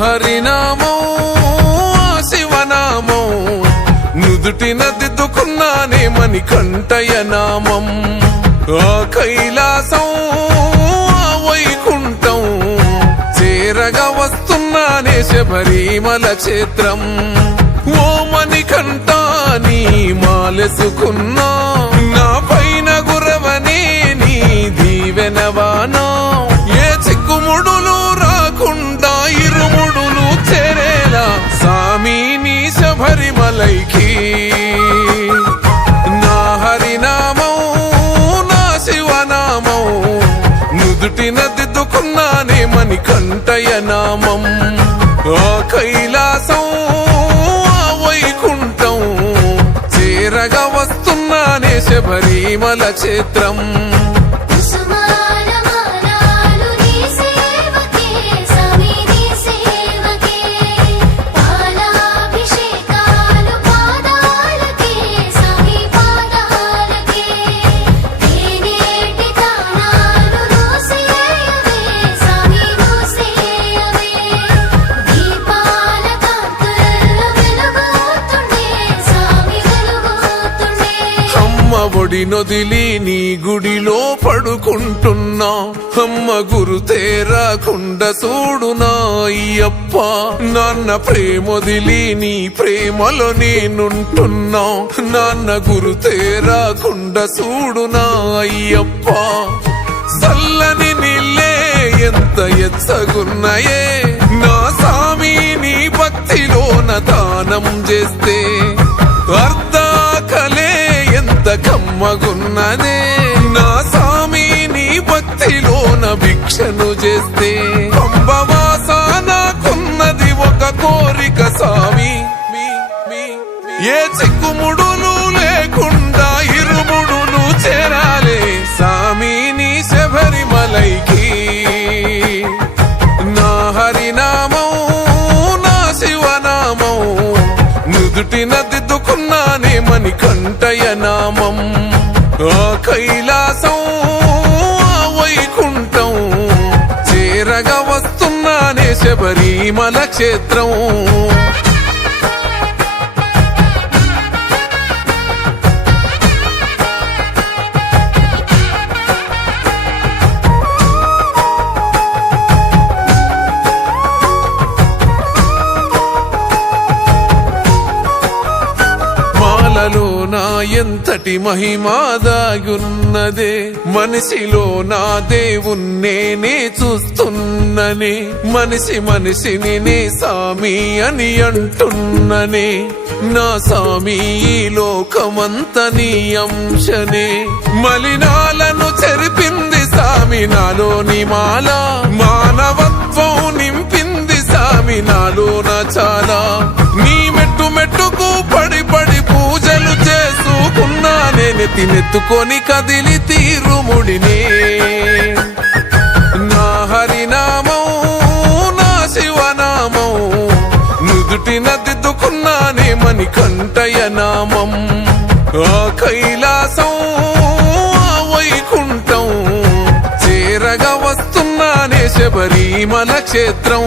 హరినామం శివనామం నుదుటిన దిద్దుకున్నానే మణికంఠయ నామం. ఆ కైలాసం వైకుంఠం చేరగా వస్తున్నానే శబరిమల క్షేత్రం. ఓ మణికంఠ నీ మాలెసుకున్నా నా పైన గురవనే నీ దీవెనవానా. ఏ చిక్కుముడులు రాకుండా ఇరుముడులు చేరేలా సామి నీ శబరిమలైకి. నా హరినామం నా శివనామం నుదుటిన దిద్దుకున్నానే మణికంఠయ నామం. ఆ కైలాసం వైకుంఠం చేరగా వస్తున్నానే శబరిమల క్షేత్రం. ఒడి నొదిలి నీ గుడిలో పడుకుంటున్నా అమ్మ గురుతే రాకుండా చూడునా అయ్యప్ప. నాన్న ప్రేమొదిలి నీ ప్రేమలో నేనుంటున్నా నాన్న గురుతే రాకుండా చూడునా అయ్యప్ప. చల్లని నీళ్ళే ఎంత ఎచ్చగున్నాయే నా సామి నీ భక్తిలోన దానం చేస్తే. అర్ధాకలే ఎంత కమ్మగున్నదే నా సామి నీ భక్తిలోన భిక్షను చేస్తే. పంబవాస నాకున్నది ఒక కోరిక సామి, ఏ చిక్కుముడులు లేకుండా ఇరుముడులు చేరాలే సామి నీ శబరిమలైకి. నా హరినామం నా శివనామం నుదుటిన దిద్దుకున్నానే మణికంఠయ నామం. ఆ కైలాసం వైకుంఠం చేరగా వస్తున్నానే శబరిమల క్షేత్రం. నా ఎంతటి మహిమాదాగున్నదే మనిషిలో నా దేవుణ్ణే చూస్తున్ననే. మనిషి మనిషిని నే సామి అని అంటున్ననే. నా సామి ఈ లోకమంత నీ అంశనే. మలినాలను చెరిపింది సామి నాలోని మాల. మానవత్వం నింపింది సామి నాలోన చాలా. నీ మెట్టు మెట్టుకు పడి పడి పూజలు చేసుకున్నానే నెత్తినెత్తుకొని కదిలి తీరుముడినే. నా హరినామం నా శివనామం నుదుటిన దిద్దుకున్నానే మణికంఠయ నామం. ఆ కైలాసం వైకుంఠం చేరగా వస్తున్నానే శబరిమల క్షేత్రం.